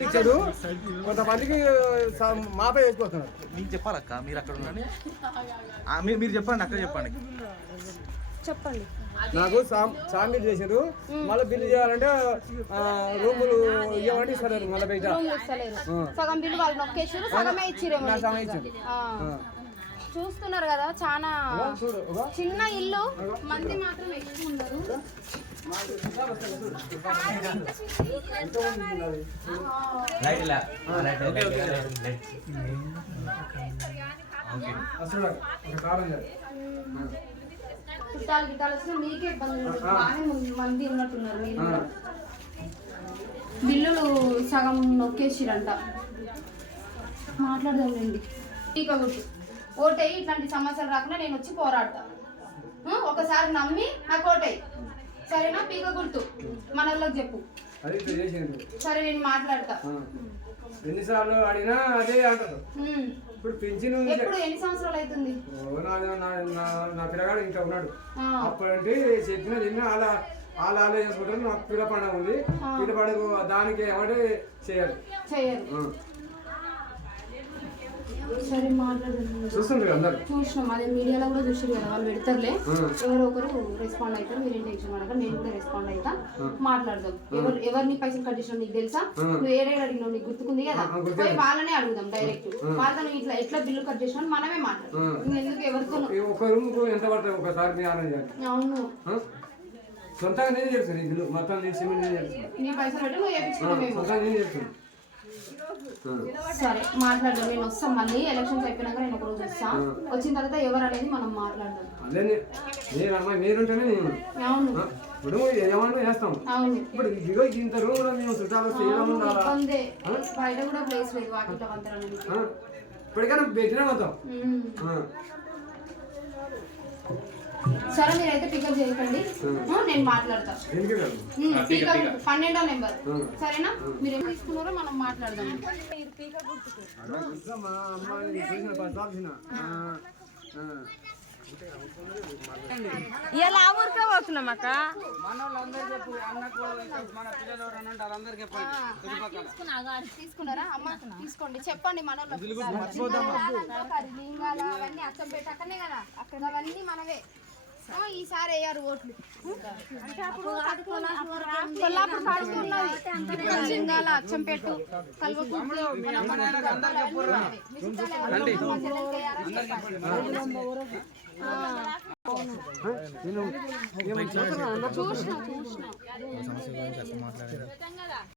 ఇచ్చాడు. కొంతమందికి మాపై వేసిపోతున్నారు మీకు చెప్పాలక్క మీరు అక్కడ ఉన్నాను మీరు మీరు చెప్పండి అక్క చెప్పండి. చెప్పండి. నాకు సాంగిల్ చేశారు. మళ్ళీ బిల్లు చేయాలంటే ఆ, రూములు ఇవ్వమంటే ఇస్తారు మళ్ళీ బయట. సగం బిల్లు వాళ్ళు నొక్కేసారు సగమే ఇచ్చిరేమో సమయం ఇచ్చారు. చూస్తున్నారు కదా చాలా. చిన్న ఇల్లు మంది మాత్రం ఎక్కువ ఉన్నారు. చుట్టాలు గిట్టాలు వచ్చినా మీకే ఇబ్బంది. బాగానే మంది- ఉన్నట్టున్నారు మీరు. బిల్లులు సగం నొక్కేసిరంట మాట్లాడదాంలేండి టీకా గుర్తు ఓటేయి ఇట్లాంటి సమస్యలు రాకుండా నేను వచ్చి పోరాడతా. ఆ, ఒకసారి నమ్మి నాకు ఓటేయి సరేనా? పీక గుర్తు. మన వాళ్ళకి చెప్పు సరే నేను మాట్లాడతా. ఎన్నిసార్లు అడిగినా అదే అంటారు. ఇప్పుడు పెంచిన ఎప్పుడు? ఎన్ని సంవత్సరాలు అవుతుంది? నా పిల్లగాడు ఇంకా ఉన్నాడు. అప్పుడంటే చెప్పిన తిన్న అలా వాళ్ళు అలా చేసుకుంటారు నాకు పిల్ల పండుగ ఉంది పిల్ల పండుగ దానికి ఏమంటే చేయాలి. చేయరు ఆ. సరే మాట్లాడండి చూస్తుండ్రు అందరు? చూసినాం. అదే మీడియాలో కూడా చూసారు కదా వాళ్ళు పెడతారులే. ఎవరో ఒకరు రెస్పాండ్ అవుతారు మీరు టెన్షన్ పడక నేను కూడా రెస్పాండ్ అవుతా మాట్లాడదాం. ఎవరు ఎవరిని పైసలు కట్ చేసినా నీకు తెలుసా? నువ్వు ఏడేడు అడిగినావు నీకు గుర్తుకుంది కదా. పోయి వాళ్ళనే అడుగుదాం డైరెక్ట్ వాళ్ళతో ఇట్లా ఎట్లా బిల్లు కట్ చేసినా మనమే మాట్లాడదాం. ఎందుకు ఎవరితో ఒక ఎంత ఒకసారి అవును? సొంతంగా నేను చేస్తాను ఇల్లు మొత్తం నేను సిమెంట్ నేను చేస్తాను నీ పైసలు పెట్టి నువ్వు వేయించుకున్నావేమో సొంతంగా నేను చేస్తాను. సరే మాట్లాడదాం. నేను వస్తాం మళ్ళీ ఎలక్షన్స్ అయిపోయినాక నేను ఒక రోజు వస్తా వచ్చిన తర్వాత ఎవరు అనేది మనం మాట్లాడదాం. అదే నే- నేను అమ్మ మీరుంటేనే అవును? ఇప్పుడు ఏమన్నా చేస్తాం. అవును. ఇప్పుడు ఇదిగో ఇంత రూమ్లో మేము చుట్టాలు వస్తే ఎలా అవును, ఉండాలా? ఇబ్బందే. బయట కూడా ప్లేస్ లేదు వాకిట్లో? ఇప్పటికైనా పెట్టినా మొత్తం. సరే మీరైతే పికప్ చేయకండి. ఆ, నేను మాట్లాడతా. పికప్ పన్నెండో నెంబర్ ఉమ్. సరేనా మీరు ఏం తీసుకున్నారో మనం మాట్లాడదాం ఇంకా మా అమ్మాయి చూసిన పది సార్లు చూసిన. ఆ, ఆ. ఇలా ఊరికే పోతున్నాం అక్క. తీసుకున్నారా? అమ్మ తీసుకోండి. చెప్పండి మన లింగాల అవన్నీ అచ్చం పెట్టకనే కదా. అక్కడ అవన్నీ మనవే. ఆ, ఈసారి ఓట్లు. అప్పుడు కొల్లాపూర్ కాడికి ఉన్నది ఇప్పుడు లింగాల అచ్చం పెట్టు కల్వకు చూసిన చూసిన.